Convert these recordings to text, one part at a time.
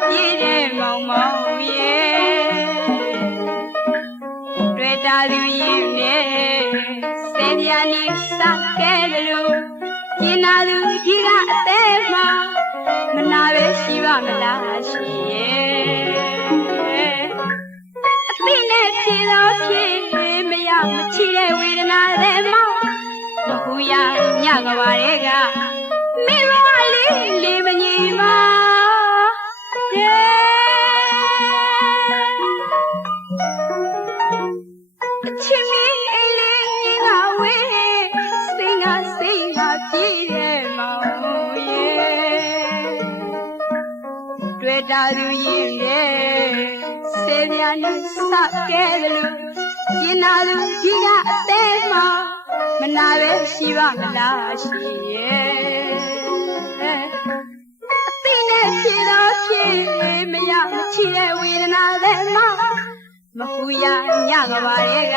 ပြေးတဲ့မောင်မောင်ရဲ့တွေ့တာသူရင်နဲ့ဆယ်ပြားနေစခဲ့တယ်လို့ကျင်နာသူကြီးကအသေးမှမနာပဲရှိပါမလားရှိရဲ့အသိနဲ့ဖြေတော့ဖြေမရမချီတဲ့ဝေဒနာတွေမှမဟူရညကဘာတွေကမိဘလေးလေးမညီမချစ်မိအိမ်လေးငါဝေးစိတ်ငါပြေးတဲ့မောင်ရဲ့တွေ့တာသူရင်တဲ့ဆယ်ပြားနဲ့စခဲ့တယ်လို့ကျင်နာသူကြီးကအသေးမှမနာပဲရှိပါမလားရှိရဲ့အသိနဲ့ဖြေတော့ဖြေမရမချီတဲ့ဝေဒနာတွေမှမဟူရညကဘာတွေက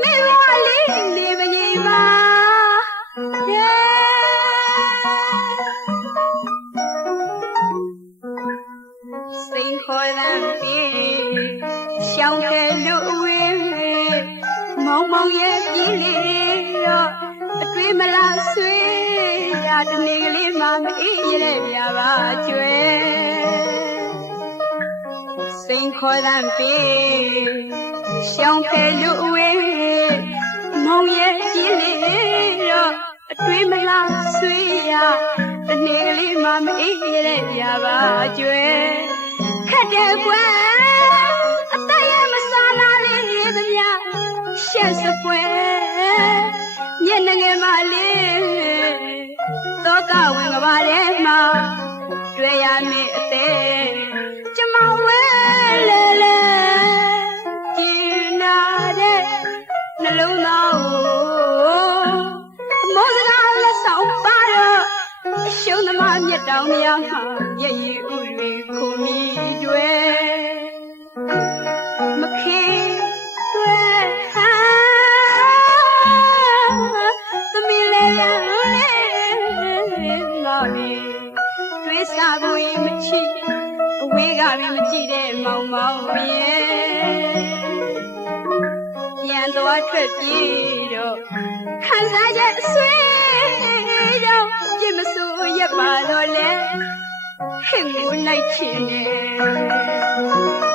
မိဘလေးလေးမကြီးပါစိန်ခေါ်တဲ့ပြေရှောင်းတယ်လို့ဝေးမောင်မောင်ရဲ့ပြေးလေတော့အတွေးမလားဆွေးရတနေ့ကလေးမှမအေးရတဲ့ပြပါကျွဲစိန်ခေါ်တဲ့ပြေရှောင်းတယ်လို့ဝေးမောင်ရဲ့ပြေးလေတော့အတွေးမလားဆွေးရတနေ့ကလေးမှမအေးရတဲ့ပြပါကျွဲခက်တဲ့ကွယ်အသက်ရမစားနာလေးရသမျှရှက်စပွဲညနေငယ်မလေးသောကဝင်ကပါထဲမှာတွေ့ရမည်အသေးကျမဝဲလေလေကျင်နာတဲ့နှလုံးသားကိုမောစကားလက်ဆောင်ပါတော့အရှုံးသမားမြတ်တောင်များမှာရည်ရည်ဥတွေခုမီတွေမခေတွေသမီးလေးရလေးငါလေးတွေးစားကိုမချီအဝေးကပဲမကြည့်တဲ့မောင်မောင်ရဲ့ပြန်သွားထွက်ပြေးတော့ခံစားချက်အဆွေးကြောင့်ပြစ်မစိုးရပါတော့လေဟင်ကိုလိုက်ချင်တယ်